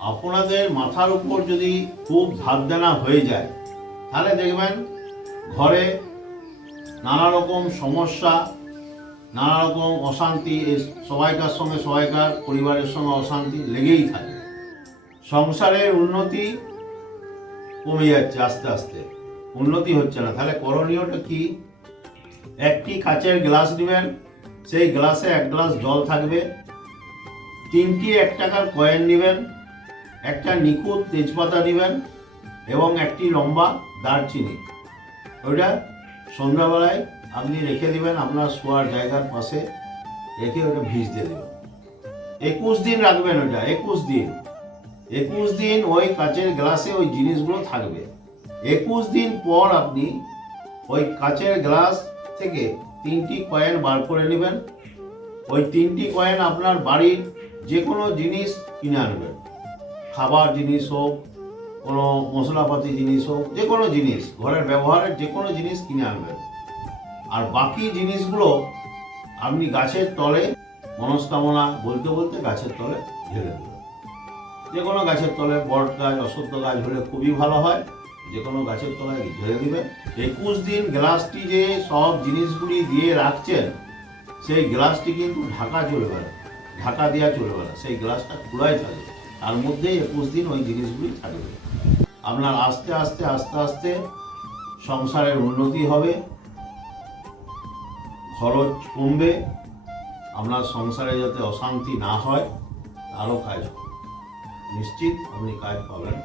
আপনাদের মাথার উপর যদি খুব ধার দেনা হয়ে যায় তাহলে দেখবেন ঘরে নানা রকম সমস্যা, নানা রকম অশান্তি, সবাইকার সঙ্গে সবাইকার পরিবারের সঙ্গে অশান্তি লেগেই থাকে। সংসারের উন্নতি কমে যাচ্ছে, আস্তে আস্তে উন্নতি হচ্ছে না। তাহলে করণীয়টা কি? একটি কাচের গ্লাস নেবেন, সেই গ্লাসে 1 গ্লাস জল থাকবে, 3টি 1 টাকার কয়েন নেবেন, একটা নিখুঁত তেজপাতা নেবেন এবং একটি লম্বা দারচিনি। ওইটা সন্ধ্যাবেলায় আপনি রেখে দিবেন আপনার শোয়ার জায়গার পাশে, রেখে ওটা ভিজতে দেবেন। 21 দিন রাখবেন ওইটা, 21 দিন ওই কাচের গ্লাসে ওই জিনিসগুলো থাকবে। 21 দিন পর আপনি ওই কাচের গ্লাস থেকে 3টি কয়েন বার করে নেবেন। ওই 3টি কয়েন আপনার বাড়ির যে কোনো জিনিস কিনে আনবেন, খাবার জিনিস হোক, কোনো মশলাপাতি জিনিস হোক, যে কোনো জিনিস, ঘরের ব্যবহারের যে কোনো জিনিস কিনে আনবেন। আর বাকি জিনিসগুলো আপনি গাছের তলে মনস্কামনা বলতে বলতে গাছের তলে ঢেলে দেবেন। যে কোনো গাছের তলে, বট গাছ, অশ্বত্থ গাছ হলে খুবই ভালো হয়, যে কোনো গাছের তলায় ঢেলে দিবেন। 21 দিন গ্লাসটি যে সব জিনিসগুলি দিয়ে রাখছেন, সেই গ্লাসটি কিন্তু ঢাকা চলবে না, ঢাকা দেওয়া চলবে না, সেই গ্লাসটা খোলাই থাকবে, তার মধ্যেই 21 দিন ওই জিনিসগুলি থাকবে। আপনার আস্তে আস্তে আস্তে আস্তে সংসারের উন্নতি হবে, খরচ কমবে, আপনার সংসারে যাতে অশান্তি না হয় তারও কাজ হবে। নিশ্চিত আপনি কাজ পাবেন।